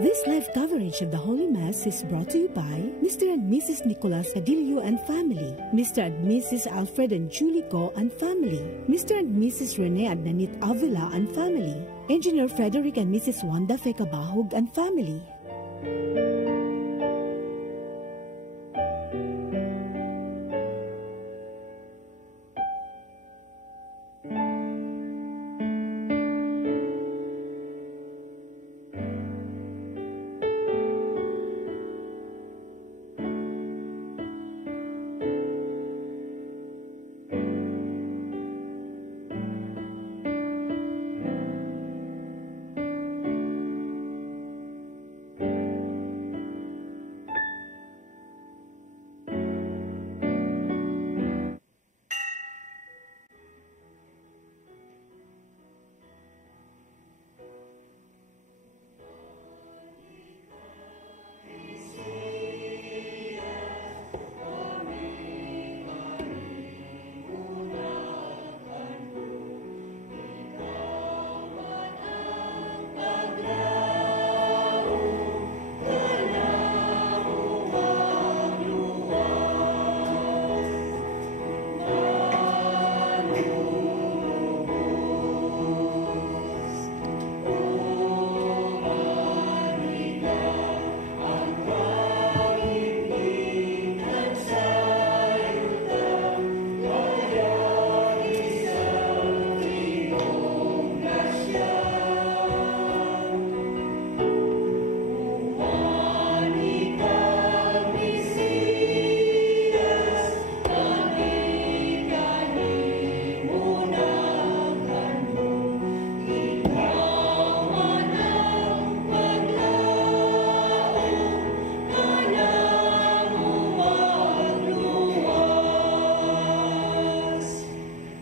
This live coverage of the Holy Mass is brought to you by Mr. and Mrs. Nicolas Adilio and family, Mr. and Mrs. Alfred and Julie Go and family, Mr. and Mrs. Rene and Nanit Avila and family, Engineer Frederick and Mrs. Wanda Fekabahog and family.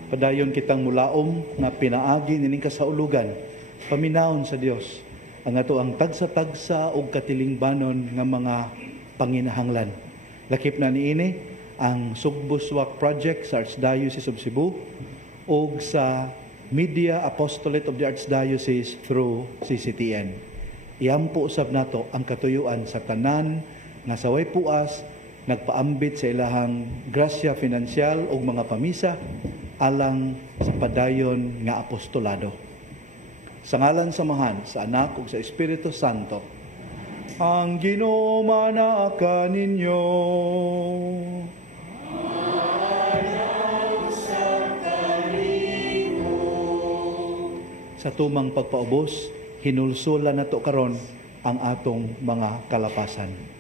Padayon kitang mulaom nga pinaagi nining kasaulugan, paminaon sa Dios ang ato ang tagsa-tagsa og katilingbanon nga mga panginahanglan. Lakip na niini ang Sugbuswak Project sa Archdiocese of Cebu o sa Media Apostolate of the Archdiocese through CCTN. Iampo usab nato ang katuyuan sa tanan nga saway puas nagpaambit sa ilahang grasya finansyal o mga pamisa alang sa padayon nga apostolado. Sa ngalan samahan sa Anak ug sa Espiritu Santo, ang Ginoo manaa ninyo. Sa tumang pagpaubos, hinulsulan nato karon ang atong mga kalapasan.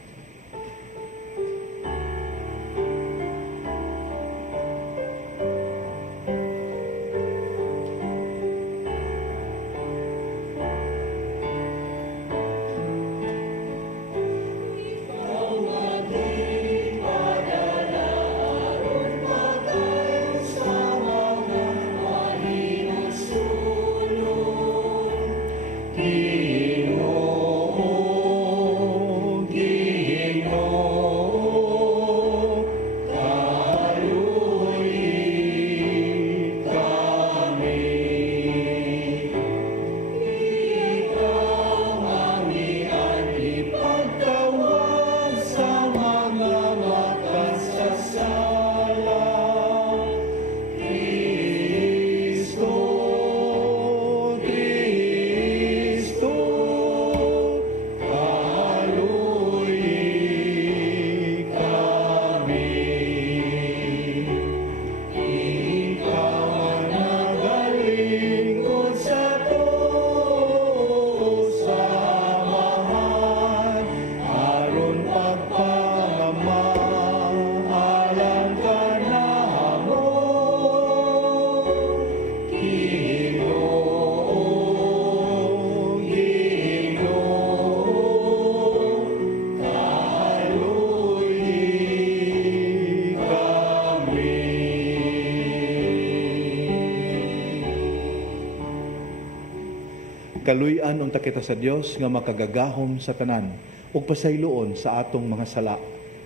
Kaluy-an unta kita sa Dios nga makagagahom sa tanan ug pasayloon sa atong mga sala.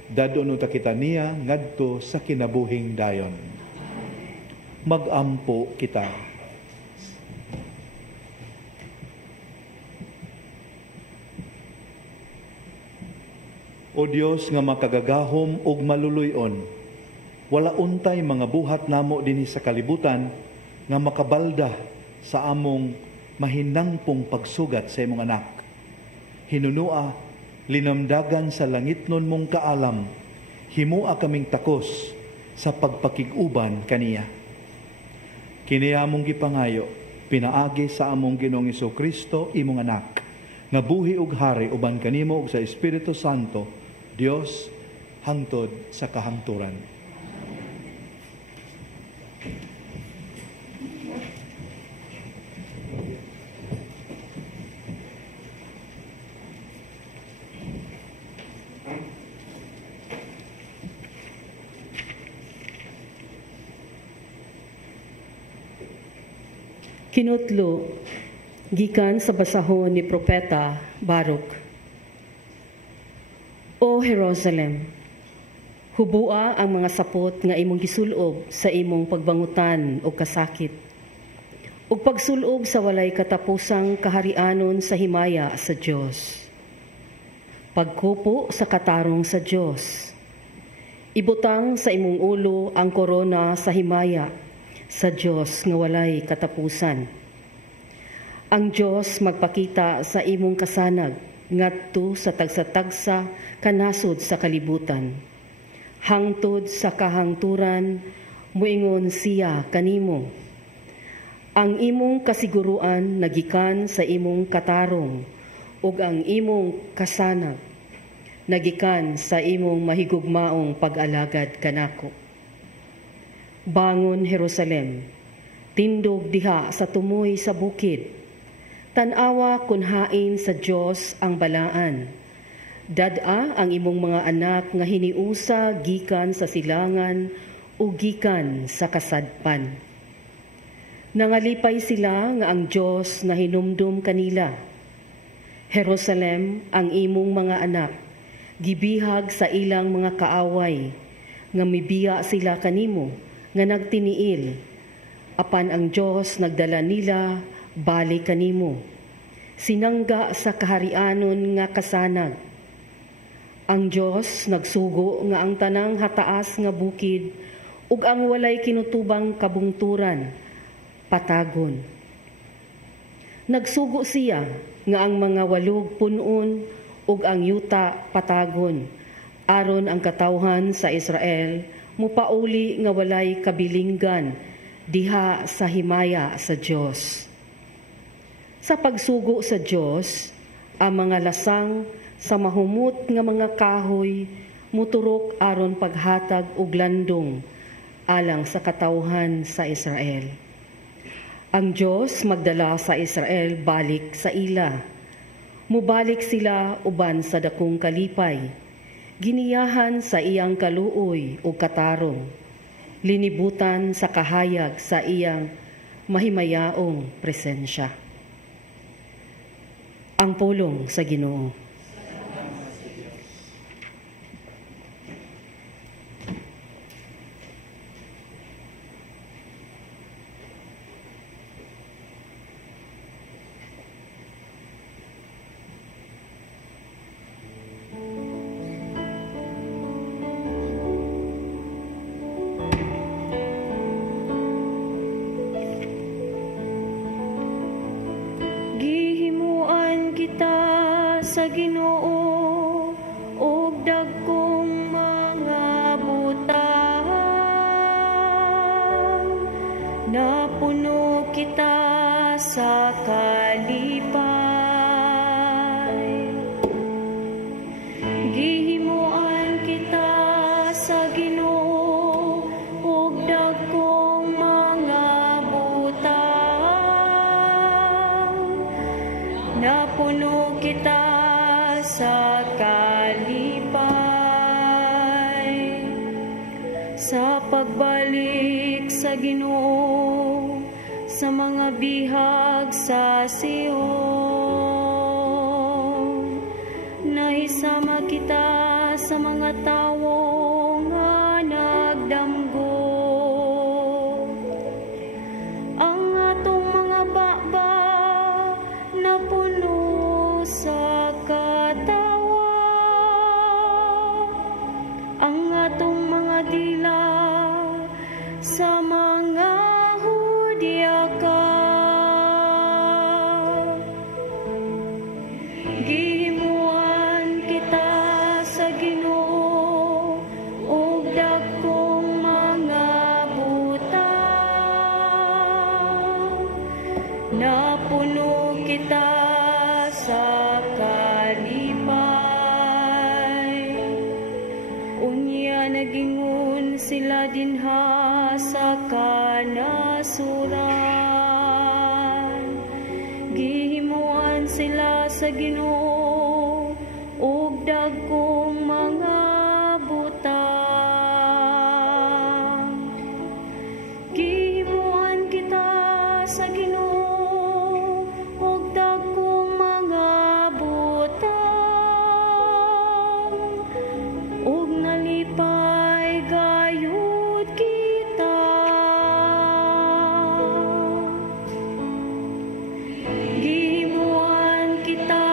Dadon unta kita niya ngadto sa kinabuhing dayon. Magampo kita. O Dios nga makagagahom ug maluluyon, wala untay mga buhat namo dinhi sa kalibutan nga makabalda sa among mahinangpong pagsugat sa imong anak. Hinunua, linamdagan sa langitnon mong kaalam, himua kaming takos sa pagpakiguban kaniya. Kiniya mong gipangayo, pinaagi sa among Ginoong Jesucristo, imong anak, nga buhi ug hari uban kanimo ug sa Espiritu Santo, Dios hangtod sa kahangturan. Kinutlo, gikan sa basahon ni Propeta Baruk. O Jerusalem, hubua ang mga sapot nga imong gisulob sa imong pagbangutan o kasakit, ug pagsulob sa walay katapusang kaharianon sa himaya sa Dios. Pagkupo sa katarong sa Dios, ibutang sa imong ulo ang korona sa himaya sa Dios nga walay katapusan. Ang Dios magpakita sa imong kasanag ngadto sa tagsa-tagsa kanasod sa kalibutan. Hangtod sa kahangturan muingon siya kanimo. Ang imong kasiguruan nagikan sa imong katarong ug ang imong kasanag nagikan sa imong mahigugmaong pag-alagad kanako. Bangon Jerusalem, tindog diha sa tumoy sa bukid, tanawa kunhain sa Dios ang balaan. Dad-a ang imong mga anak nga hiniusa gikan sa silangan o gikan sa kasadpan. Nangalipay sila nga ang Dios na hinumdum kanila. Jerusalem, ang imong mga anak, gibihag sa ilang mga kaaway, nga mibiya sila kanimo, nga nagtiniil, apan ang Dios nagdala nila balik kanimo. Sinangga sa kaharianon nga kasanag. Ang Dios nagsugo nga ang tanang hataas nga bukid ug ang walay kinutubang kabungturan patagon. Nagsugo siya nga ang mga walog punon ug ang yuta patagon, aron ang katawhan sa Israel mupauli nga walay kabilinggan diha sa himaya sa Dios. Sa pagsugo sa Dios, ang mga lasang sa mahumot nga mga kahoy muturok aron paghatag og landong alang sa katawhan sa Israel. Ang Dios magdala sa Israel balik sa ila. Mubalik sila uban sa dakong kalipay, giniyahan sa iyang kaluoy o katarong, linibutan sa kahayag sa iyang mahimayaong presensya. Ang pulong sa Ginoo. Sa Ginoo og dagkong mga butang, napuno kita sa kalipay. Gihimuan kita sa Ginoo og dagkong mga butang, napuno kita sa kalipay. Sa pagbalik sa Ginoo sa mga bihag sa Sion, nahisama kita sa mga tawo nga nagdamgo. Ang atong mga baba napuno sa katawa, ang atong mga dila sa mga hudyaka. Gihimuan kita sa Ginoo og dagkong mga butang, napuno kita sa kalipay. Unya nagingon sila dinha sa kanasuran, gihimuan sila sa Ginoo og dagkong mga butang. Gihimuan kita sa Ginoo og dagkong mga butang, ug nalipay gayud kita. Gihimuan kita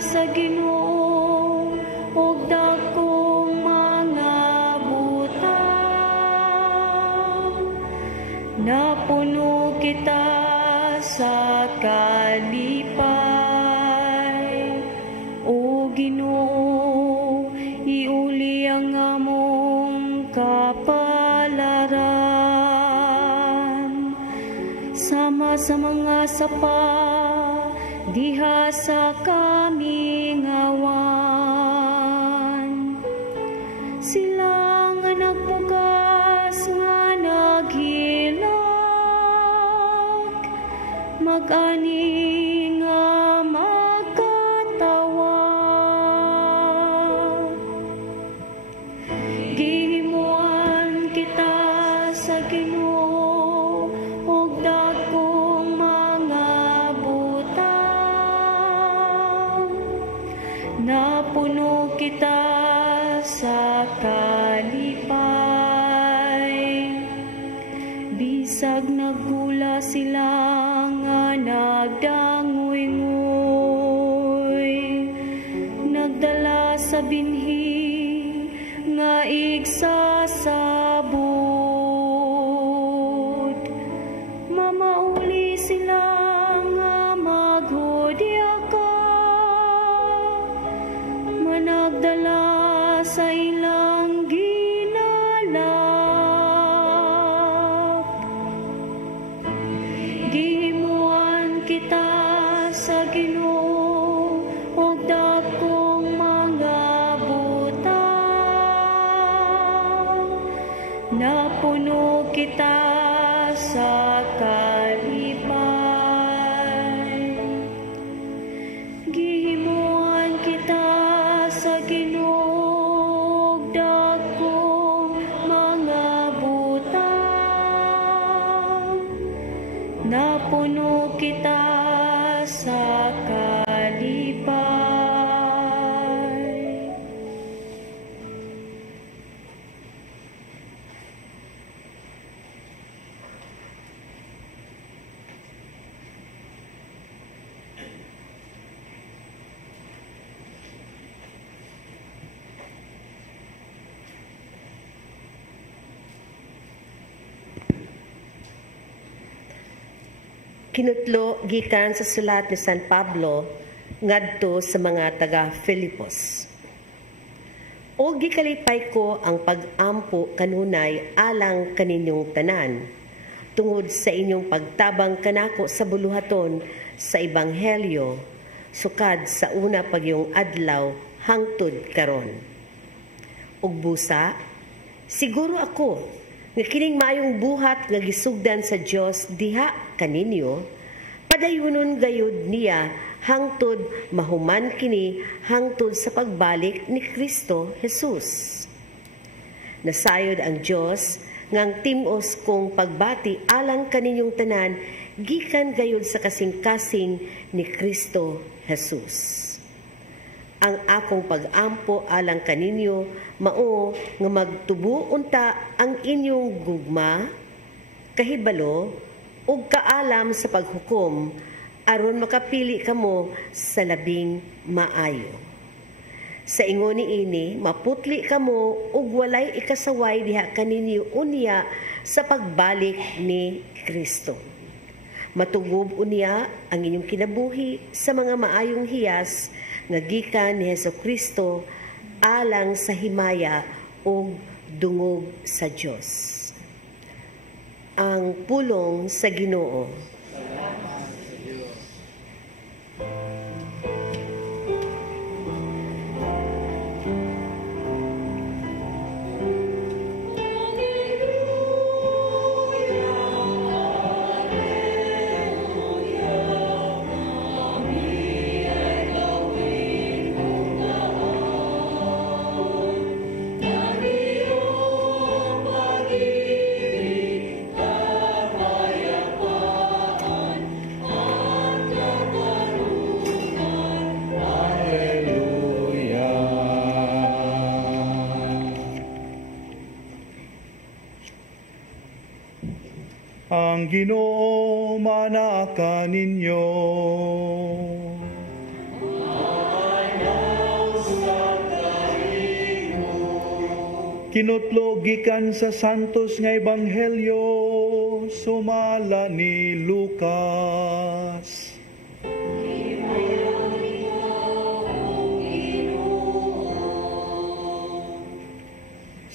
sa Ginoo og dagkong mga butang, napuno kita sa kalipay. O Ginoo, iuli ang among kapalaran, sama sa mga sapa diha sa kaming awan. Sila nga nagpugas nga naghilak, mag-ani nga magkatawa. Gihimuan kita sa Ginoo og dagkong mga butang, napuno kita sa kalipay. Bisag nagula sila nga nagdangoy-ngoy, nagdala sa binhi nga igsasabot. Mamauli sila nga maghudya ka, managdala sa ilang ginalap. Gihimuan kita sa Ginoo og dakong mga butang, napuno kita sa kalipay. Gihimuan kita sa Ginoo og dakong mga butang, napuno kita sa kalipay. Kinutlo gikan sa sulat ni San Pablo ngadto sa mga taga Filipos. O gikalipay ko ang pag-ampo kanunay alang kaninyong tanan, tungod sa inyong pagtabang kanako sa buluhaton sa Ebanghelyo, sukad sa una pagyong adlaw hangtod karon. Ug busa, siguro ako nga kining maayong buhat nga gisugdan sa Dios diha kaninyo, padayunon gayud niya hangtod mahuman kini hangtod sa pagbalik ni Kristo Jesus. Nasayod ang Dios ngang timos kong pagbati alang kaninyong tanan gikan gayud sa kasing-kasing ni Kristo Jesus. Ang akong pag-ampo alang kaninyo mao nga magtubo unta ang inyong gugma, kahibalo ug kaalam sa paghukom aron makapili kamo sa labing maayo. Sa ingon niini maputli kamo ug walay ikasaway diha kaninyo unya sa pagbalik ni Kristo. Matugob unya ang inyong kinabuhi sa mga maayong hiyas nga gikan ni Hesukristo alang sa himaya ug dungog sa Dios. Ang pulong sa Ginoo. Ang Ginoo manaka ninyo. Kinutlo gikan sa santos nga ebanghelyo sumala ni Lucas.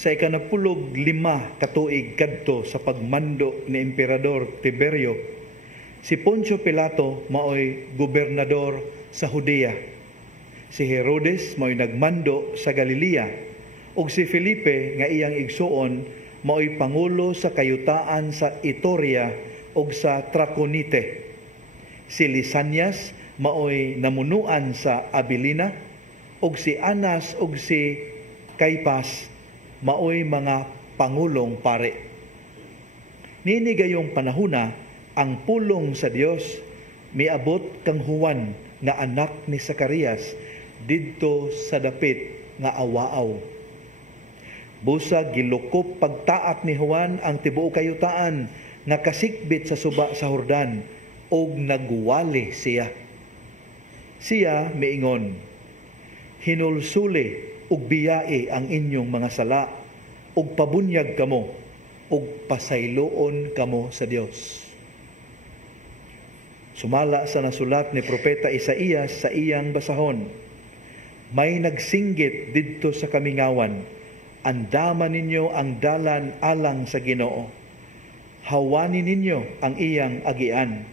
Sa ikanapulog 5 katuig kadto sa pagmando ni Emperador Tiberio, si Poncio Pilato maoy gobernador sa Judea. Si Herodes maoy nagmando sa Galilea ug si Felipe nga iyang igsuon maoy pangulo sa kayutaan sa Itoria ug sa Traconite. Si Lisanias maoy namunuan sa Abilina ug si Anas ug si Caipas maoy mga pangulong pare. Nini gayong panahuna ang pulong sa Dios miabot kang Juan nga anak ni Zacarias didto sa dapit nga awaaw. Busa gilukop pagtaak ni Juan ang tibuok kayutaan nga kasikbit sa suba sa Jordan og nagwali siya. Siya miingon, hinulsuli ug biyae ang inyong mga sala ug pabunyag kamo ug pasayloon kamo sa Dios. Sumala sa nasulat ni Propeta Isaías sa iyang basahon, may nagsinggit didto sa kamingawan, andaman ninyo ang dalan alang sa Ginoo. Hawani ninyo ang iyang agian.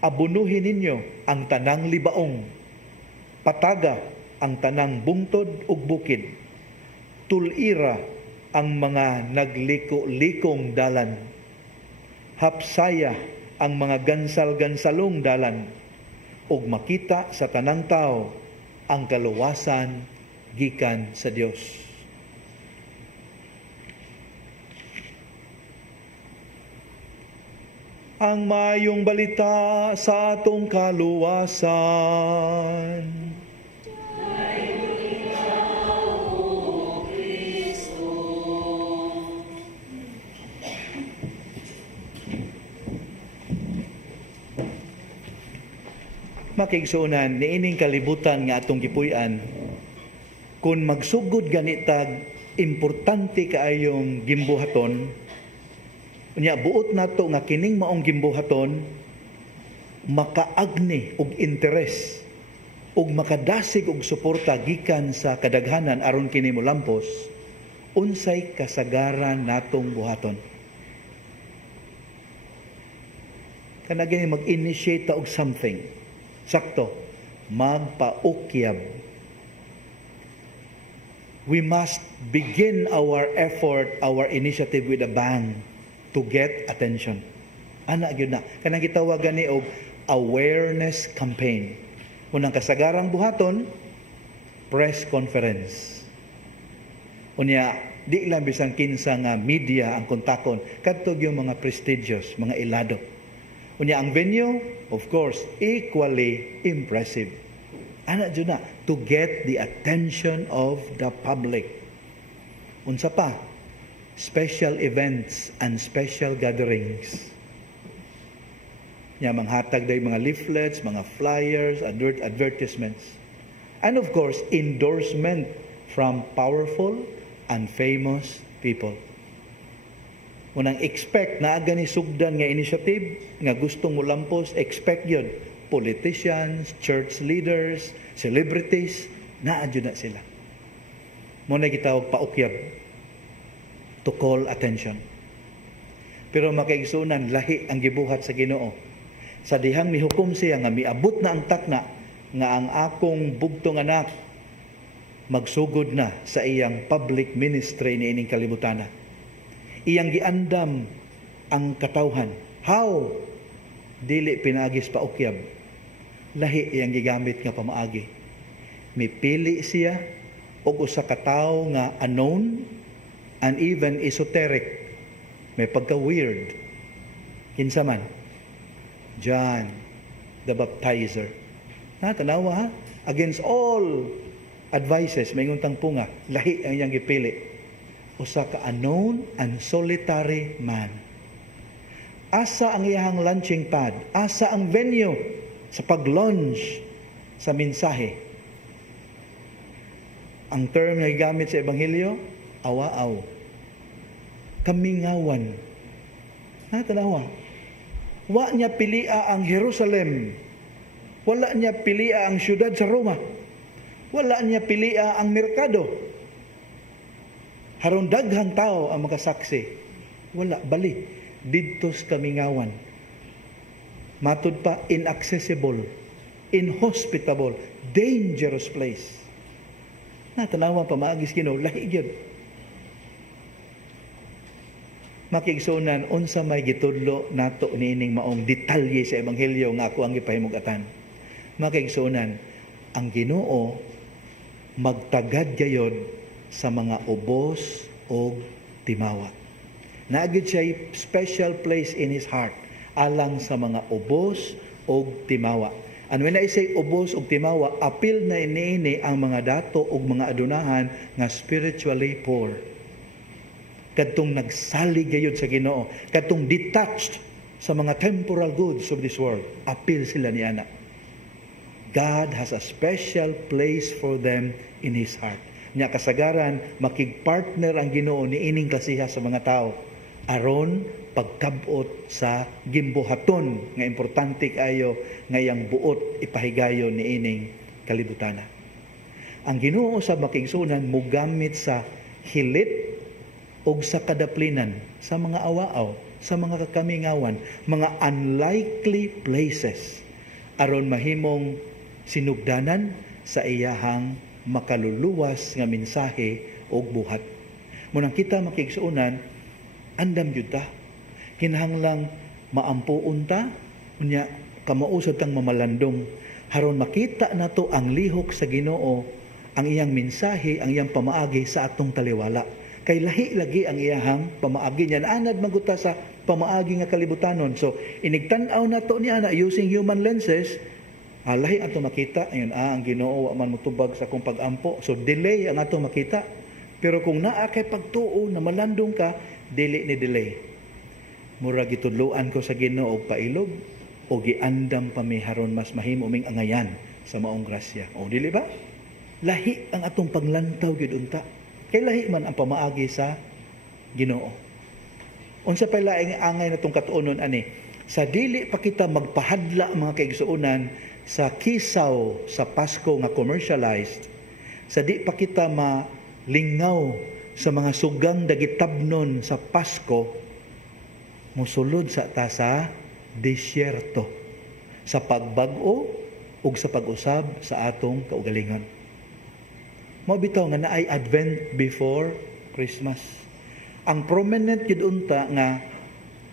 Abunuhin ninyo ang tanang libaong. Pataga ang tanang bungtod ug bukid. Tulira ang mga nagliko-likong dalan. Hapsaya ang mga gansal-gansalong dalan. Ug makita sa tanang tao ang kaluwasan gikan sa Dios. Ang mayong balita sa atong kaluwasan. Makigsunan, niining kalibutan nga atong gipuy-an, kung magsugod ganitag, importante kaayong gimbuhaton, unya buot nato nga kining maong gimbuhaton makaagni og interes ug makadasig og suporta gikan sa kadaghanan aron kini molampos, unsay kasagaran natong buhaton. Kanagay mag-initiate og something. Sakto, magpaukyab. We must begin our effort, our initiative with a bang to get attention. Ana gyud na. Kanang gitawagan ni og awareness campaign. Unang kasagarang buhaton, press conference. Unya, di lang bisan kinsa nga media ang kontakon, kadto yung mga prestigious, mga ilado. Unya ang venue, of course, equally impressive. Ana gyud na, to get the attention of the public. Unsa pa? Special events and special gatherings. Manghatag day mga leaflets, mga flyers, advertisements. And of course, endorsement from powerful and famous people. Unang expect na aga ni sugdan nga initiative, nga gustong mulampos, expect yun. Politicians, church leaders, celebrities, naadyo na sila. Muna gitawag paukyab, to call attention. Pero makaigsunan, lahi ang gibuhat sa Ginoo. Sa dihang mihukom siya nga miabot na ang takna nga ang akong bugtong anak magsugod na sa iyang public ministry ni ining kalibutana. Iyang giandam ang katawhan. How? Dili pinagis paukyab. Lahi iyang gigamit nga pamaagi. Mipili siya og usa ka tawo nga unknown and even esoteric. May pagka-weird. Kinsa man? John the Baptizer. Tanawa ha? Against all advices, may nguntang punga, lahi ang iyang gipili. Usa ka unknown and solitary man. Asa ang iyang launching pad? Asa ang venue sa pag-launch sa mensahe? Ang term na gamit sa Ebanghelyo, awaaw. Kamingawan. Tanawa. Wa niya pilia ang Jerusalem. Wala niya pilia ang syudad sa Roma. Wala niya pilia ang merkado. Haron daghang tao ang makasaksi. Wala, bali. Didto sa kamingawan. Matud pa, inaccessible, inhospitable, dangerous place. Natanawa pa maagis Ginoo, lahi gyud. Makigsunan, unsa may gitudlo nato niining maong detalye sa Ebanghelyo nga ako ang gipahimugatan. Makigsunan, ang Ginoo magtagad gayod sa mga ubos o timawa. Naagid siya special place in His heart alang sa mga ubos o timawa. And when I say ubos o timawa, apil na iniini ang mga dato o mga adunahan nga spiritually poor. kadtong nagsalig gayud sa Ginoo, kadtong detached sa mga temporal goods of this world. Apil sila ni ana. God has a special place for them in His heart. Nya kasagaran, makigpartner ang Ginoo ni ining klasiha sa mga tao aron pagkabot sa gimbuhaton nga importante kayo ngayang buot ipahigayon ni ining kalibutana. Ang Ginoo sa makigsunan mogamit sa hilit o sa kadaplinan, sa mga awaaw, sa mga kakamingawan, mga unlikely places aron mahimong sinugdanan sa iyahang makaluluwas nga mensahe o buhat. Munang kita makigsuunan, andam yun ta. Kinahanglang maampuon ta, unya kamausad tang mamalandong, haron makita nato ang lihok sa Ginoo, ang iyang mensahe, ang iyang pamaagi sa atong taliwala. Kay lahi lagi ang iyahang pamaagi niya. Anad maguta sa pamaagi nga kalibutanon. So, inigtanaw nato niya na using human lenses, lahi ato makita, ayun, ang Ginoo wa man mutubag sa akong pag-ampo. So, delay ang ato makita. Pero kung naa kay pagtuo na malandong ka, dili ni delay. Mura gitudloan ko sa Ginoo og pailog o giandam pa mi haron mas mahimo ming angayan sa maong grasya. O dili ba? Lahi ang atong paglantaw gyud unta. Kay lahi man ang pamaagi sa Ginoo. Unsa pa laing angay natong katuonon ani? Sa dili pa kita magpahadla mga kaigsuonan sa kisaw sa Pasko nga commercialized, sa di pa kita malingaw sa mga sugang dagitabnon sa Pasko, musulod sa ta sa disyerto, sa pagbag-o ug sa pag-usab sa atong kaugalingon. Mabitaw nga naay Advent before Christmas. Ang prominent gid unta nga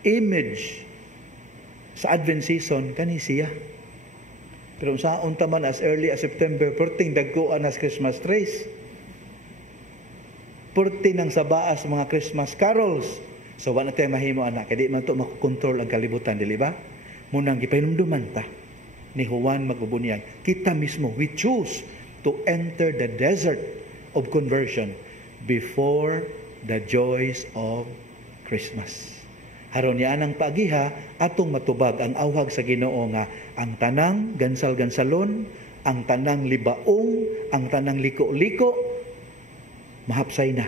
image sa Advent season kani siya. Pero sa unta man as early as September, perting dagkoan as Christmas trees. Perting nang sabaas mga Christmas carols. So wala tayo mahimo anak, kaya di man to makokontrol ang kalibutan, dili ba? Munang gipahinumduman ta ni Juan Magbubunyag. Kita mismo, we choose to enter the desert of conversion before the joys of Christmas. Haron niya anang paagiha, atong matubag ang awhag sa Ginoo nga ang tanang gansal-gansalon, ang tanang libaong, ang tanang liko-liko, mahapsay na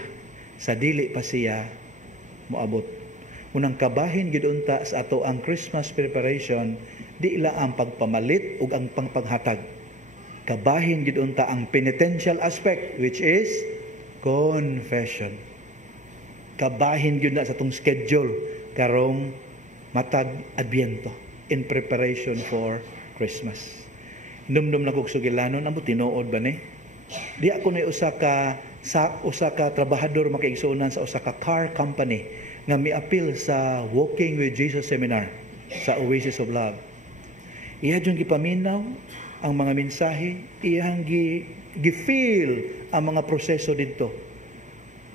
sa dili pa siya moabot. Unang kabahin gid unta sa ato ang Christmas preparation, di ila ang pagpamalit ug ang pangpanghatag. Kabahin gid unta ang penitential aspect, which is confession. Kabahin gid na sa atong schedule karong matag Adbyento in preparation for Christmas. Numdum na kog sugilanon amo tinuod ba ni? Di ako na usa ka trabahador makaigsuonan sa usa ka car company nga miapil sa Walking with Jesus seminar sa Oasis of Love. Iya jud gipaminaw ang mga mensahe, iyang gi-feel ang mga proseso dito.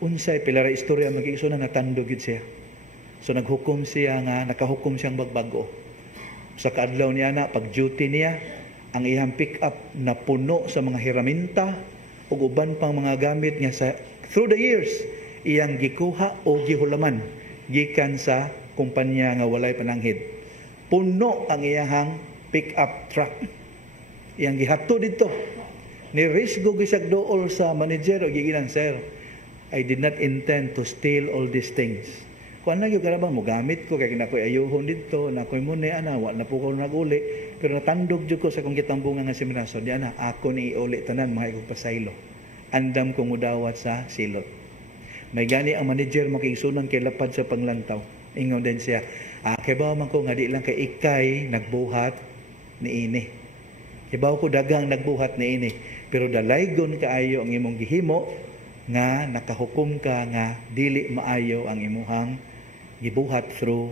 Unsay pila ra istorya magiigsuonan natandog gid siya. So naghukom siya nga nakahukom siyang bagbago. Sa kaadlaw niya na pag-duty niya, ang iyang pick-up na puno sa mga hiraminta ug uban pang mga gamit nga sa through the years iyang gikuha o gihulaman gikan sa kumpanya nga walay pananghid. Puno ang iyang pick-up truck. Iyang gihatto dito. Ni risgo gisag dool sa manager o giginan, "Sir, I did not intend to steal all these things. Kuan lang yung karabang mo gamit ko kay nakoy ayuhon dito, nakoy muna ana, wa na po ko naguli, pero natandog jud ko sa kong gitambungan nga seminaryo. Di ana ako ni iuli tanan mga ikog pasaylo. Andam ko mudawat sa silot." May gani ang manager makigsunan kay lapad sa panglantaw. Ingon din siya, kay ba man ko nga di lang kay ikay nagbuhat ni ini. Kay ba ko dagang nagbuhat ni ini, pero dalaygon kaayo ang imong gihimo nga nakahukom ka nga dili maayo ang imuhang gibuhat through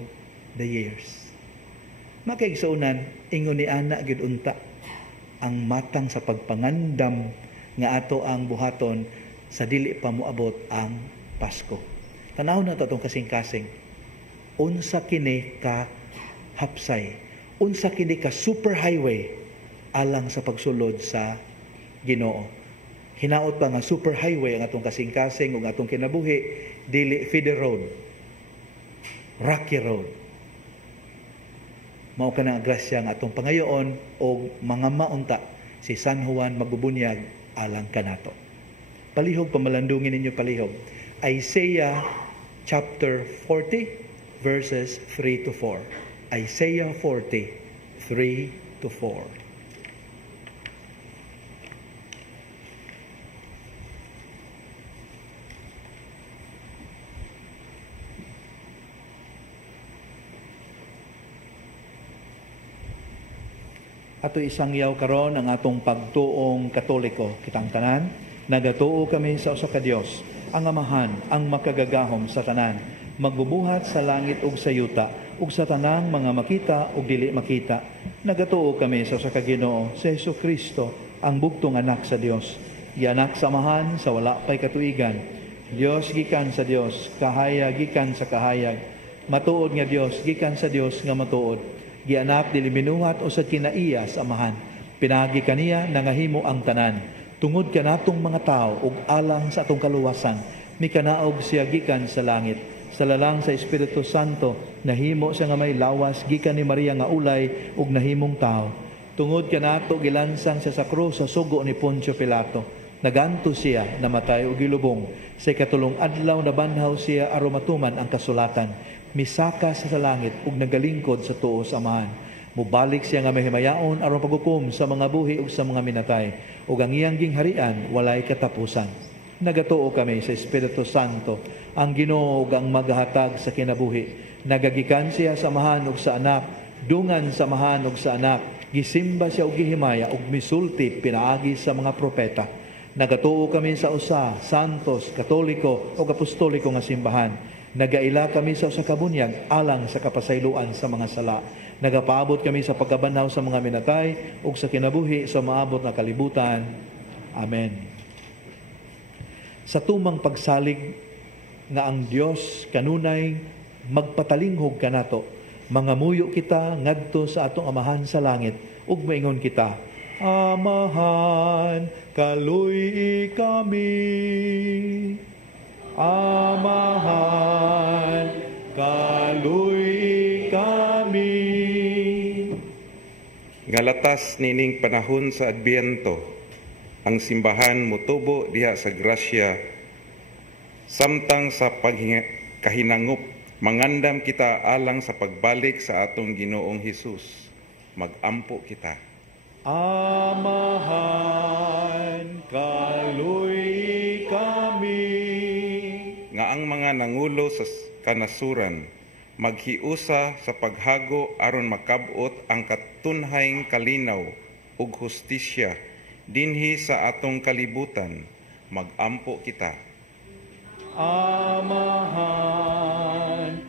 the years. Makaigsuunan, ingon ni ana gid unta ang matang sa pagpangandam nga ato ang buhaton sa dili pa moabot ang Pasko. Tanaw na to itong kasing-kasing. Unsa kini ka hapsay. Unsa kini ka superhighway alang sa pagsulod sa Ginoo. Hinaot pa nga superhighway ang atong kasing-kasing ug atong kinabuhi, dili feeder road, rocky road. Mao ka na ang grasya nga atong pangayoon o mga maunta si San Juan magbubunyag alang kanato. Palihog, pamalandungin ninyo palihog. Isaiah chapter 40 verses 3 to 4. Isaiah 40, 3 to 4. Ato isang yaw karon ang atong pagtuong Katoliko. Kitang tanan, nagatuo kami sa usa ka Dios, ang Amahan, ang makagagahom sa tanan, magbubuhat sa langit ug sa yuta, ug sa tanang mga makita ug dili makita. Nagatuo kami sa usa ka Ginoo, sa Hesukristo, ang bugtong anak sa Dios. Gianak sa Amahan sa wala pay katuigan. Dios gikan sa Dios, kahayag gikan sa kahayag. Matuod nga Dios gikan sa Dios nga matuod. Gianak dili binuhat usad kinaiya sa Amahan. Pinagi kaniya nangahimo ang tanan. Tungod kanatong mga tao ug alang sa atong kaluwasan, mikanaog siya gikan sa langit. Sa lalang sa Espiritu Santo, nahimo siya nga may lawas gikan ni Maria nga ulay ug nahimong tao. Tungod kanato gilansang siya sa krus sa sugo ni Poncio Pilato. Naganto siya, namatay ug gilubong. Sa ikatulong adlaw nabanhaw siya aron matuman ang kasulatan. Misaka sa langit ug nagalingkod sa tuo sa Amahan. Mubalik siya nga mahimayaon aron paghukom sa mga buhi ug sa mga minatay, ug ang iyang gingharian walay katapusan. Nagatuo kami sa Espiritu Santo, ang Ginoo ug ang magahatag sa kinabuhi. Nagagikan siya sa Amahan ug sa Anak, dungan sa Amahan ug sa Anak. Gisimba siya ug gihimaya ug misulti pinaagi sa mga propeta. Nagatuo kami sa usa, santos, katoliko ug apostoliko nga simbahan. Nagaila kami sa usa ka bunyag alang sa kapasayloan sa mga sala. Nagapaabot kami sa pagkabanhaw sa mga minatay ug sa kinabuhi sa maabot na kalibutan. Amen. Sa tumang pagsalig nga ang Dios kanunay magpatalinghog kanato, mangamuyo kita ngadto sa atong Amahan sa langit ug maingon kita, Amahan, kaluy kami. Amahan, kaluy kami. Ngalatas nining panahon sa Adbyento, ang simbahan mutubo diha sa grasya, samtang sa pagkahinangup, mangandam kita alang sa pagbalik sa atong Ginoong Hesus. Magampo kita. Amahan, kaluy kami. Nga ang mga nangulo sa kanasuran, maghiusa sa paghago aron makabot ang katunhayng kalinaw ug hustisya dinhi sa atong kalibutan. Magampo kita. Amahan,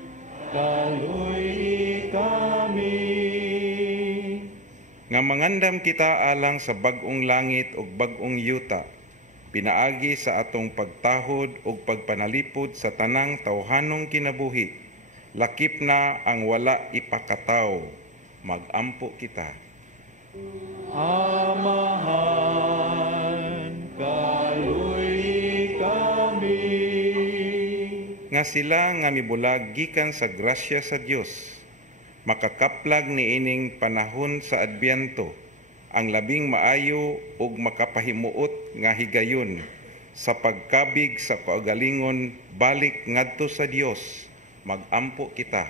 kaluy kami. Nga mangandam kita alang sa bag-ong langit ug bag-ong yuta, pinaagi sa atong pagtahod ug pagpanalipod sa tanang tawhanong kinabuhi. Lakip na ang wala ipakataw. Magampo kita. Amahan, kaluy kami. Nga sila nga mibulag gikan sa grasya sa Dios, makakaplag niining panahon sa Adbyento, ang labing maayo ug makapahimuot nga higayon sa pagkabig sa kaugalingon balik ngadto sa Dios. Magampo kita.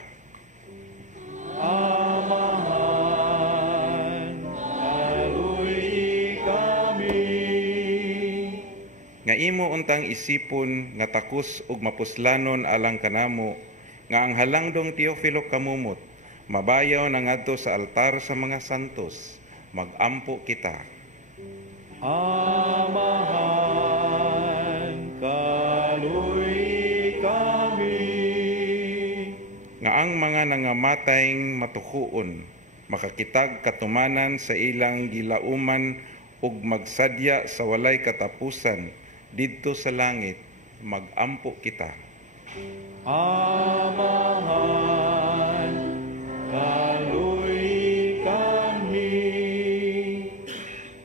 Amahan, kaluy kami. Nga imo untang isipon nga takos ug mapuslanon alang kanamo, nga ang halangdong Teofilo kamumot, mabayaw na ngadto sa altar sa mga santos. Magampo kita. Amahan, kaluy kami. Nga ang mga nangamatayng matukuon, makakitag katumanan sa ilang gilauman ug magsadya sa walay katapusan didto sa langit. Magampo kita. Amahan, kaluy kami.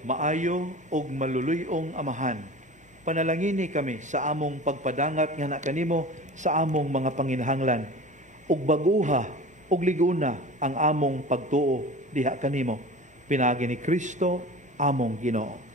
Maayo ug maluluyong Amahan, Panalangini kami sa among pagpadangat nga na kanimo sa among mga panginahanglan. Ug baguha ug liguna ang among pagtuo diha kanimo. Pinaagi ni Kristo among Ginoo.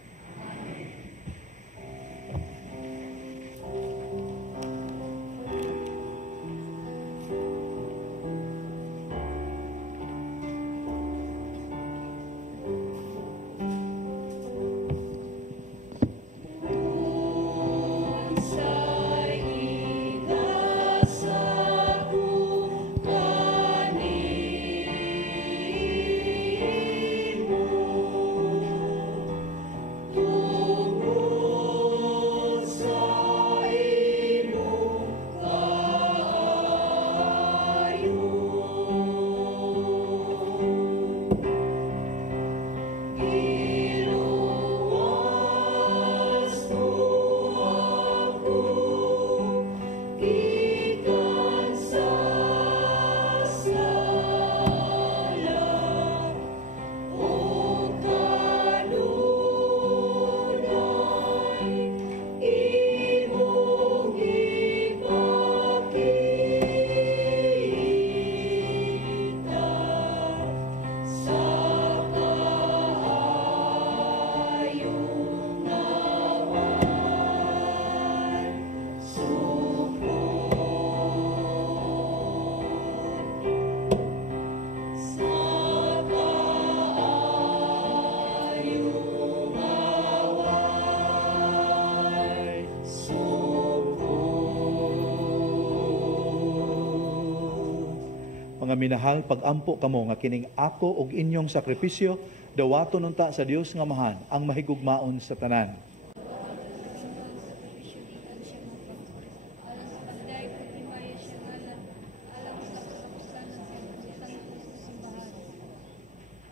Mga minahal, pag-ampo kamo nga kining ako ug inyong sakripisyo, dawaton unta sa Dios nga Amahan ang mahigugmaon sa tanan.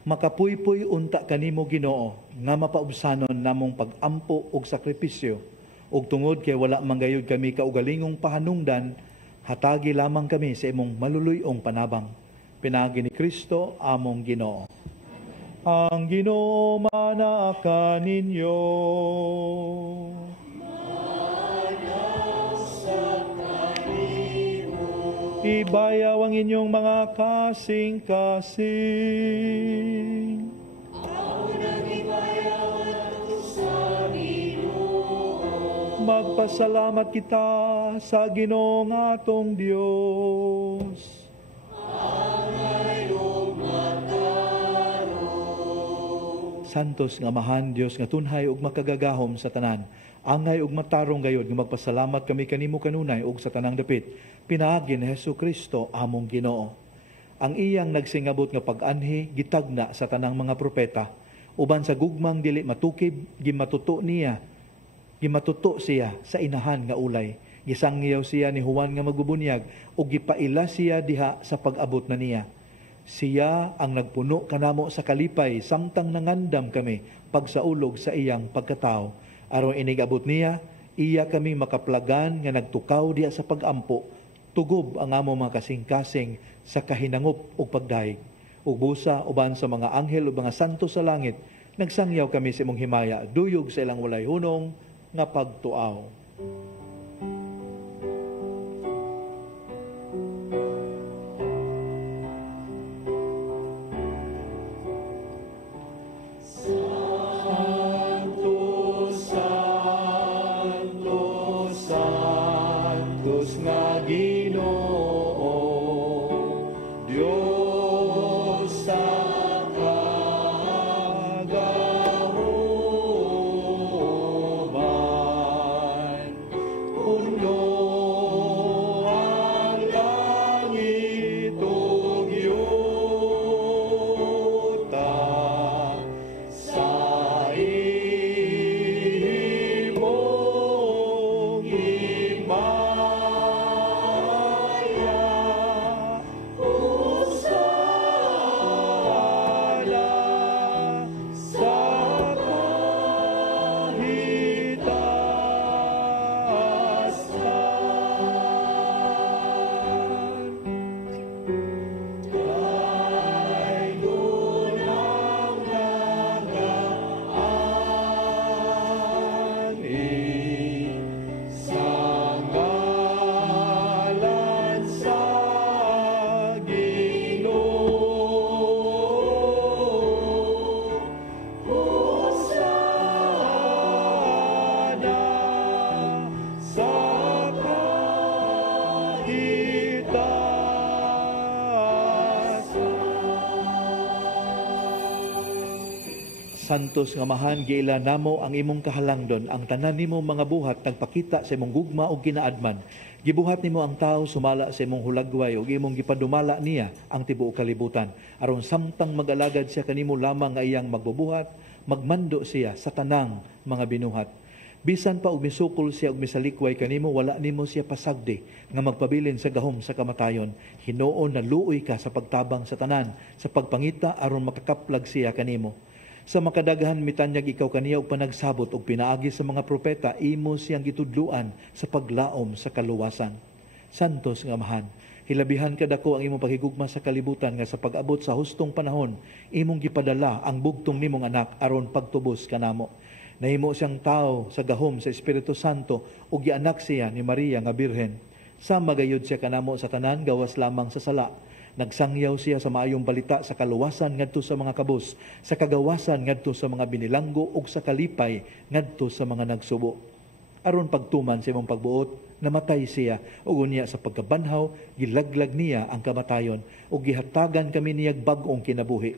Makapuypoy unta kanimo Ginoo nga mapaubsanon namong pag-ampo ug sakripisyo, ug tungod kay wala manggayud kami kaugalingong pahanungdan, hatagi lamang kami sa imong maluluyong panabang. Pinaagi ni Kristo among Ginoo. Ang Ginoo manaka ninyo. Ibayaw ang inyong mga kasing-kasing. Magpasalamat kita sa Ginoo nga atong Dios. Santos nga Amahan, Dios nga tunhay ug makagagahom sa tanan. Angay ug matarong gayod nga magpasalamat kami kanimo kanunay ug sa tanang dapit. Pinaagi ni Hesukristo among Ginoo. Ang iyang nagsingabot nga pag-anhi gitagna sa tanang mga propeta. Uban sa gugmang dili matukib, gimatuto siya sa inahan nga ulay. Gisangyaw siya ni Juan nga magbubunyag ug gipaila siya diha sa pag-abot na niya. Siya ang nagpuno kanamo sa kalipay samtang nangandam kami pagsaulog sa iyang pagkatao. Aron inigabot niya, iya kami makaplagan nga nagtukaw diha sa pag-ampo. Tugob ang amo mga kasing-kasing sa kahinangop ug pagdayeg. Ug busa uban sa mga anghel ug mga santo sa langit, nagsangyaw kami sa imong himaya, duyog sa ilang walay hunong nga pagtuaw. Santos nga Amahan, giila namo ang imong kahalangdon, ang tanan nimo mga buhat nagpakita sa imong gugma o ginaadman. Gibuhat nimo ang tao sumala sa imong hulagway ug imong gipadumala niya ang tibuok kalibutan. Aron samtang mag-alagad siya kanimo lamang nga iyang magbubuhat, magmando siya sa tanang mga binuhat. Bisan pa og misukol siya og misalikway kanimo, wala nimo siya pasagdi nga magpabilin sa gahom sa kamatayon. Hinuon na luoy ka sa pagtabang sa tanan, sa pagpangita aron makakaplag siya kanimo. Sa makadaghan mitanyag ikaw kaniya og panagsabot og pinaagi sa mga propeta, imo siyang gitudluan sa paglaom sa kaluwasan. Santos nga Amahan, hilabihan kadako ang imong paghigugma sa kalibutan nga sa pag-abot sa hustong panahon, imong gipadala ang bugtong nimong anak aron pagtubos kanamo. Nahimo siyang tao sa gahom sa Espiritu Santo ug gianak siya ni Maria nga Birhen. Sa magayod siya kanamo sa tanan gawas lamang sa sala. Nagsangyaw siya sa maayong balita sa kaluwasan ngadto sa mga kabus, sa kagawasan ngadto sa mga binilanggo ug sa kalipay ngadto sa mga nagsubo. Aron pagtuman sa imong pagbuot, namatay siya ug unya sa pagkabanhaw gilaglag niya ang kamatayon ug gihatagan kami niyag bag-ong kinabuhi.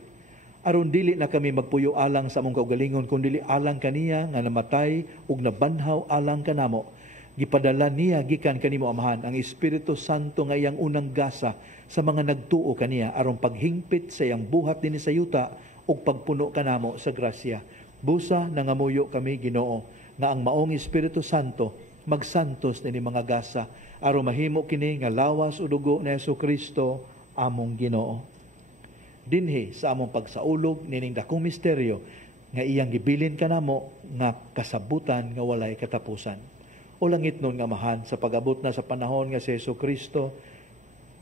Aron dili na kami magpuyo alang sa among kaugalingon kundi alang kaniya nga namatay ug nabanhaw alang kanamo. Gipadala niya gikan kanimo Amahan ang Espiritu Santo nga iyang unang gasa sa mga nagtuo kaniya aron paghingpit sa iyang buhat dinhi sa yuta ug pagpuno kanamo sa grasya. Busa nangamuyo kami Ginoo nga ang maong Espiritu Santo magsantos nini mga gasa aron mahimo kini nga lawas o dugo ni Jesucristo among Ginoo. Dinhi sa among pagsaulog nining dakong misteryo nga iyang gibilin kanamo nga kasabutan nga walay katapusan. O langit nun nga Amahan, sa pag-abot na sa panahon nga si Jesucristo,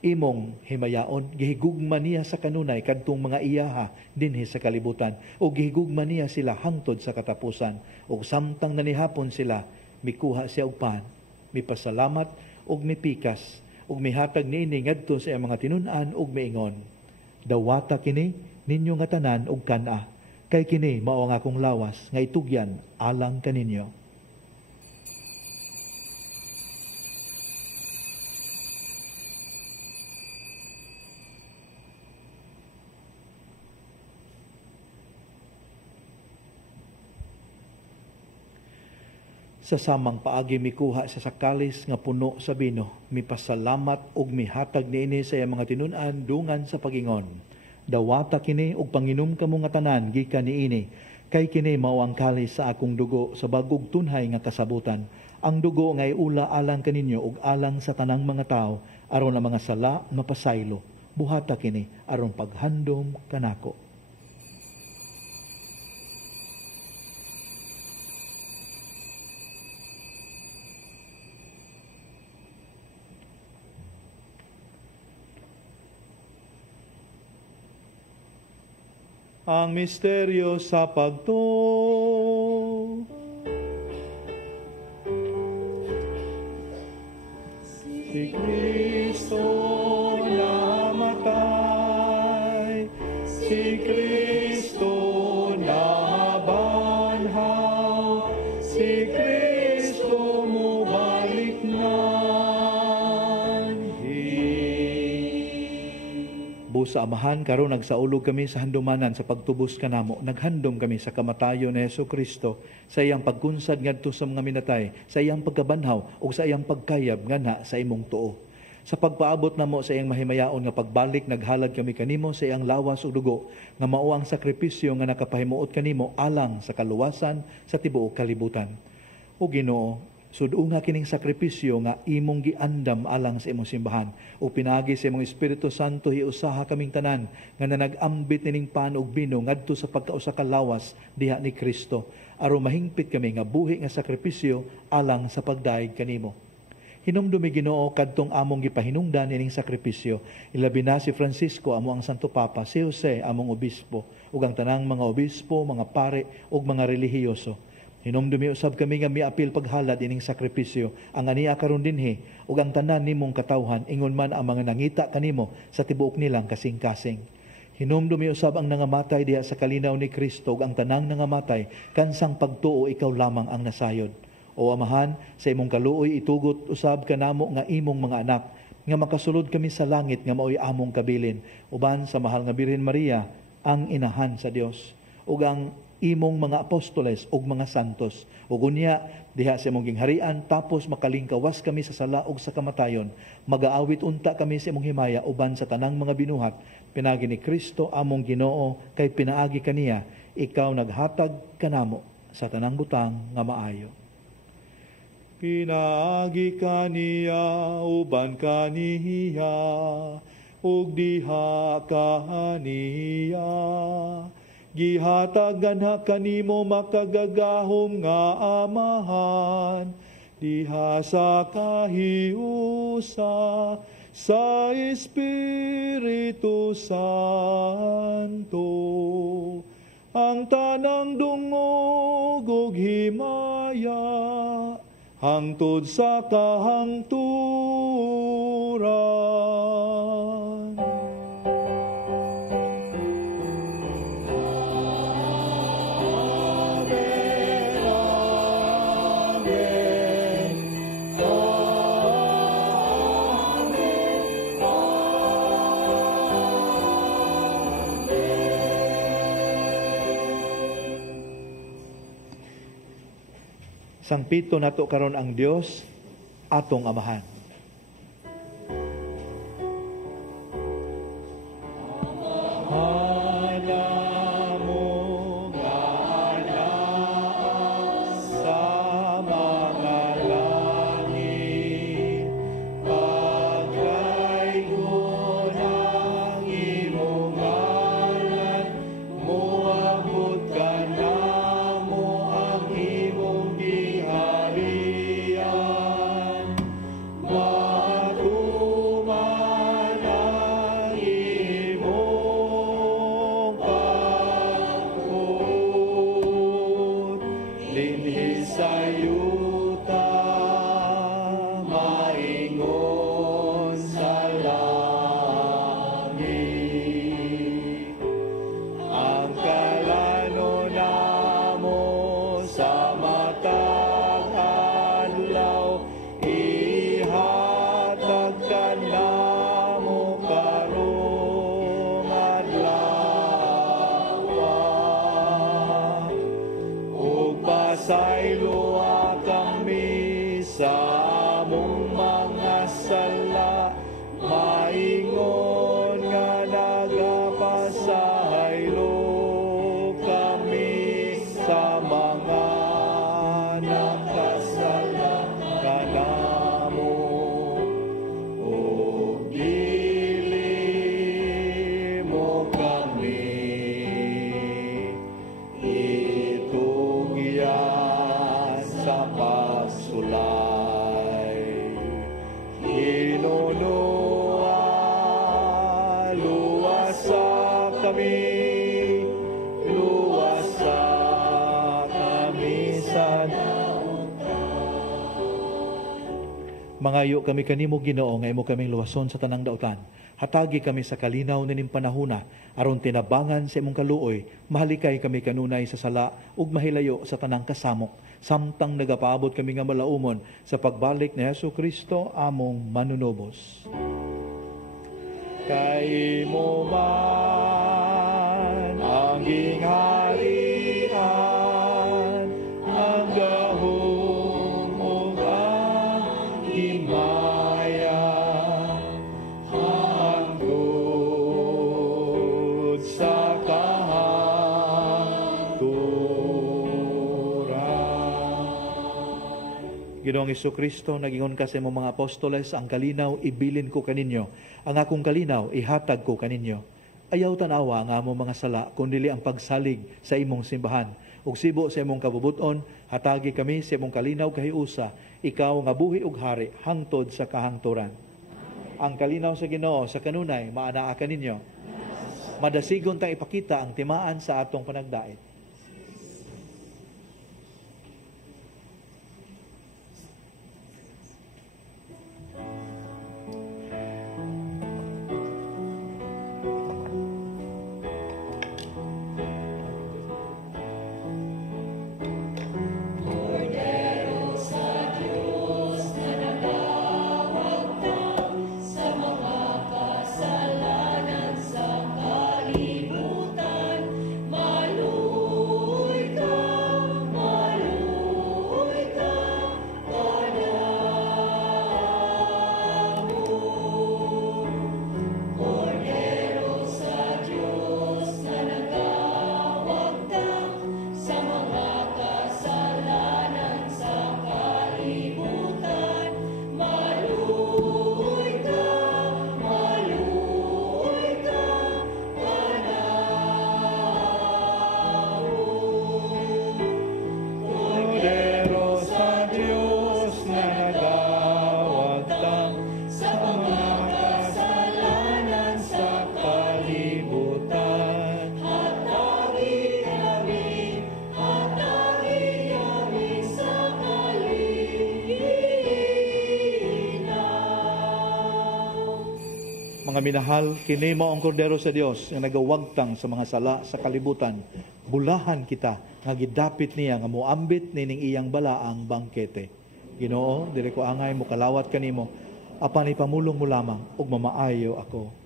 imong himayaon, gihigugma niya sa kanunay kadtong mga iyaha dinhi sa kalibutan, o gihigugma niya sila hangtod sa katapusan, o samtang nanihapon sila, mikuha siya og pan, mipasalamat og mipikas, og mihatag niini ngadto sa iyang mga tinun-an og miingon, dawata kini ninyo nga tanan og kana, kay kini mao ang akong lawas nga itugyan alang kaninyo. Sa samang paagi mikuha sa sakalis nga puno sa bino, mipasalamat ug mihatag niini sa iyang mga tinun-an dungan sa pagingon. Dawata kini ug panginom kamo nga tanan gikan niini, kay kini mao ang kalis sa akong dugo sa bagog tunhay nga kasabutan. Ang dugo nga iula alang kaninyo ug alang sa tanang mga tao aron ang mga sala mapasaylo. Buhata kini aron paghandom kanako. Ang misteryo sa pagtuo. Si Kristo namatay, si Kristo nabanhaw, si Kristo mubalik sa Amahan, karon nagsaulog kami sa handumanan sa pagtubos kanamo. Naghandom kami sa kamatayon ni Jesucristo, sa iyang pagkunsad ngadto sa mga minatay, sa iyang pagkabanhaw o sa iyang pagkayab ngana sa imong tuo. Sa pagpaabot namo sa iyang mahimayaon nga pagbalik, naghalad kami kanimo sa iyang lawas ug dugo nga mao ang sakripisyo nga nakapahimuot kanimo alang sa kaluwasan sa tibuok kalibutan. O Ginoo, sudunga kining sakripisyo nga imong giandam alang sa imong simbahan o pinagi sa imong Espiritu Santo hiusaha kaming tanan nga nanag-ambit nining pan ug bino ngadto sa pagkausa ka lawas diha ni Kristo aron mahingpit kami nga buhi nga sakripisyo alang sa pagdaig kanimo. Hinumdumi Ginoo kadtong among gipahinungdan ining sakripisyo, ilabi na si Francisco amo ang Santo Papa, si Jose among obispo ug ang tanang mga obispo, mga pare ug mga relihiyoso. Hinumdumi usab kami nga miapil paghalad ining sakripisyo ang aniya karon dinhi ug ang tanan nimong katawhan ingon man ang mga nangita kanimo sa tibuok nilang kasing-kasing. Hinumdumi usab ang nangamatay diha sa kalinaw ni Kristo ug ang tanang nangamatay kansang pagtuo ikaw lamang ang nasayod. O Amahan, sa imong kaluoy itugot usab kanamo nga imong mga anak nga makasulod kami sa langit nga maoy among kabilin uban sa mahal nga Birhen Maria ang inahan sa Dios ug ang imong mga apostoles ug mga santos. Ug unya diha sa imong gingharian tapos makalingkawas kami sa sala ug sa kamatayon, magaawit unta kami sa imong himaya uban sa tanang mga binuhat pinagi ni Kristo among Ginoo kay pinaagi kaniya ikaw naghatag kanamo sa tanang butang nga maayo. Pinaagi kaniya uban kaniya ug diha kaniya gihatag ganha kanimo makagagahom nga amahan diha sa kahiusa sa Espiritu Santo ang tanang dungog ug himaya hangtod sa kahangturan. Sangpito nato karon ang Dios atong amahan. Mangayo kami kanimo Ginoo nga imo kaming luwason sa tanang daotan. Hatagi kami sa kalinaw nining panahona aron tinabangan sa imong kaluoy, mahalikay kami kanunay sa sala ug mahilayo sa tanang kasamok, samtang nagapaabot kami nga malaumon sa pagbalik ni Jesucristo among manunubos. Kay mo man ang gingharian, ang gahom ug ang himaya, hangtod sa kahangturan. Ginoong Jesucristo, nagingon ka sa imong mga apostoles, ang kalinaw ibilin ko kaninyo, ang akong kalinaw ihatag ko kaninyo. Ayaw tanawa nga among mga sala, kundili ang pagsalig sa imong simbahan. Ug sibo sa imong kabubuton, hatagi kami sa imong kalinaw kahiusa, ikaw nga buhi ug hari hangtod sa kahangturan. Ang kalinaw sa Ginoo sa kanunay maanaa kaninyo. Madasigon tang ipakita ang timaan sa atong panagdait. Kasalanan sa kalibutan, malu Mga minahal, kini mo ang kordero sa Dios nga nagawagtang sa mga sala sa kalibutan. Bulahan kita nga gidapit niya nga moambit nining iyang balaang bangkete. Ginoo, dili ko angay mo kalawat kanimo, apan ipamulong mo lamang ug mamaayo ako.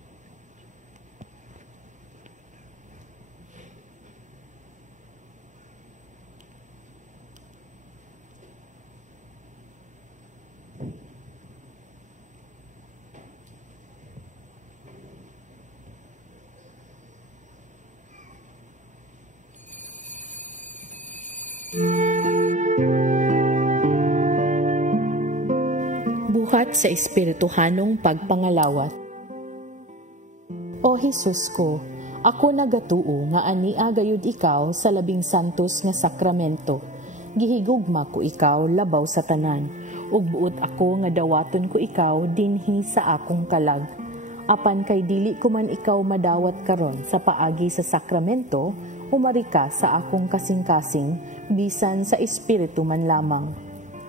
Buhat sa espirituhanong pagpangalawat. O Jesus ko, ako nagatuo nga ania gayud ikaw sa labing santos nga sakramento. Gihigugma ko ikaw labaw sa tanan, ug buot ako nga dawaton ko ikaw dinhi sa akong kalag. Apan kay dili ko man ikaw madawat karon sa paagi sa sakramento, umari ka sa akong kasing-kasing, bisan sa espiritu man lamang.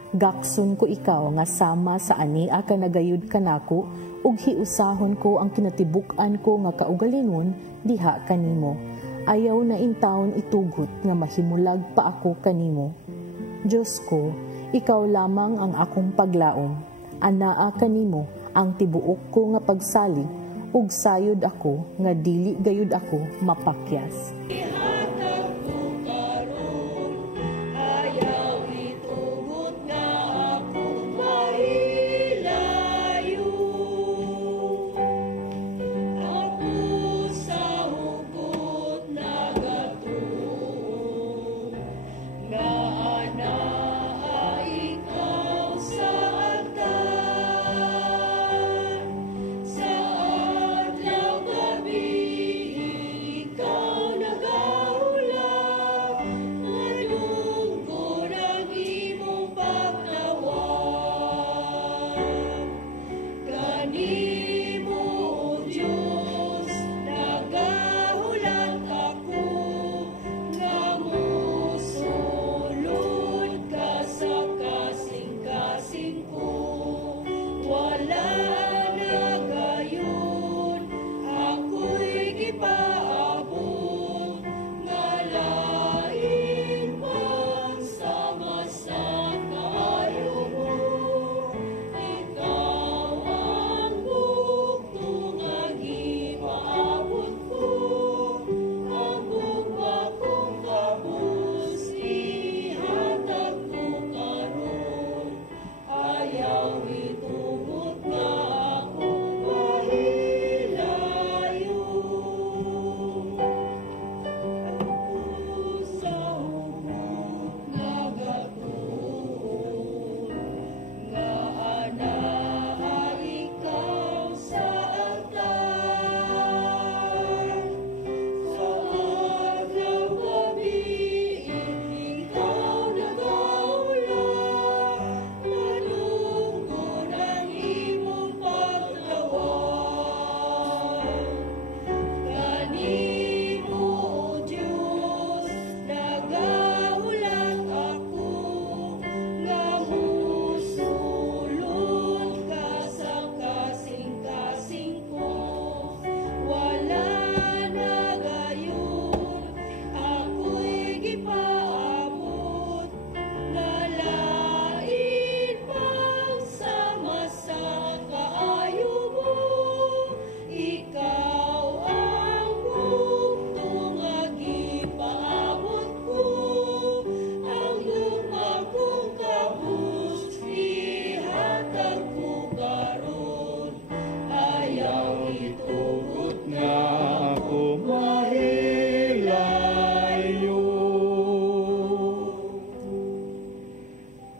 Gakson ko ikaw nga sama sa ania ka nagayud kanako, ug hiusahon ko ang kinatibuk-an ko nga kaugalingon diha kanimo. Ayaw na intawon itugot nga mahimulag pa ako kanimo. Diyos ko, ikaw lamang ang akong paglaom. Anaa kanimo ang tibuok ko nga pagsalig, ug sayod ako nga dili gayud ako mapakyas.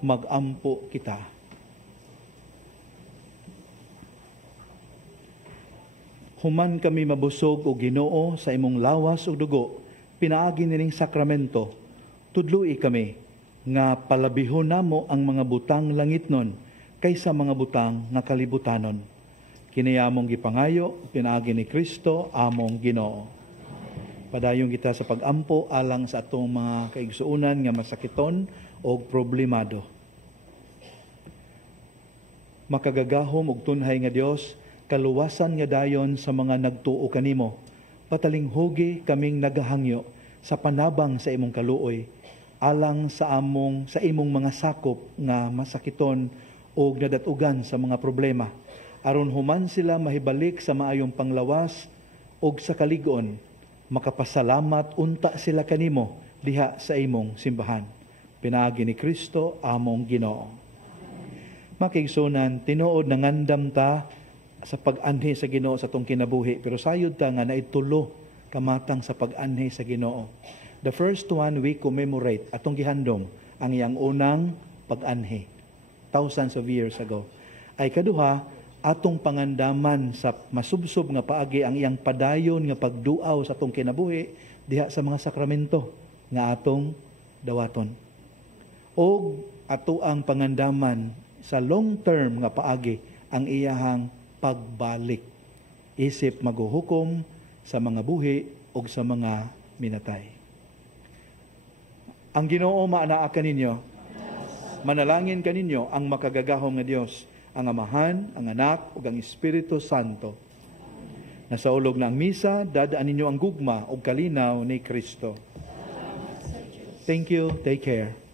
Magampo kita. Human kami mabusog o Ginoo sa imong lawas o dugo, pinaagi nining sakramento, tudloi kami, nga palabihon namo ang mga butang langitnon, kaysa mga butang nga kalibutanon. Kinayamong gipangayo, pinaagi ni Kristo, among Ginoo. Padayon kita sa pagampo alang sa atong mga kaigsuunan nga masakiton o problemado. Makagagahom og tunhay nga Dios, kaluwasan nga dayon sa mga nagtuo kanimo. Patalinghugi kaming nagahangyo sa panabang sa imong kaluoy, alang sa imong mga sakop nga masakiton o nadatugan sa mga problema. Aron human sila mahibalik sa maayong panglawas o sa kaligon, makapasalamat unta sila kanimo diha sa imong simbahan. Pinaagi ni Kristo among Ginoo. Makigsunan, tinuod nangandam ta sa pag-anhi sa Ginoo sa tong kinabuhi, pero sayod ta nga naitulo kamatang sa pag-anhi sa Ginoo. The first one we commemorate atong gihandom ang iyang unang pag-anhi thousands of years ago. Ay kaduha atong pangandaman sa masubsob nga paagi ang iyang padayon nga pagduaw sa atong kinabuhi diha sa mga sakramento nga atong dawaton. O ato ang pangandaman sa long term nga paagi ang iyahang pagbalik isip maghuhukom sa mga buhi o sa mga minatay. Ang Ginoo maanaa kaninyo, manalangin kaninyo ang makagagahom nga Dios, ang Amahan, ang Anak ug ang Espiritu Santo. Nasaulog na ang misa, dadaan ninyo ang gugma ug kalinaw ni Kristo. Thank you. Take care.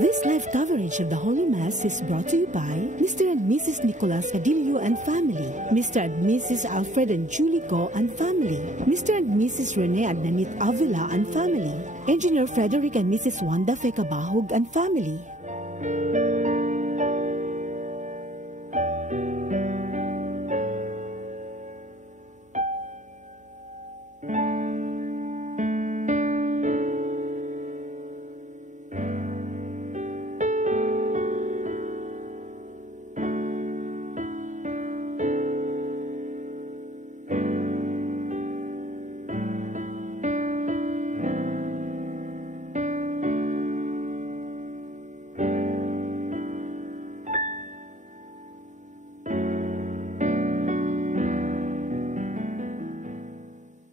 This live coverage of the Holy Mass is brought to you by Mr. and Mrs. Nicolas Adilio and family, Mr. and Mrs. Alfred and Julie Go and family, Mr. and Mrs. Rene Adnanit Avila and family, Engineer Frederick and Mrs. Wanda Fekabahog and family.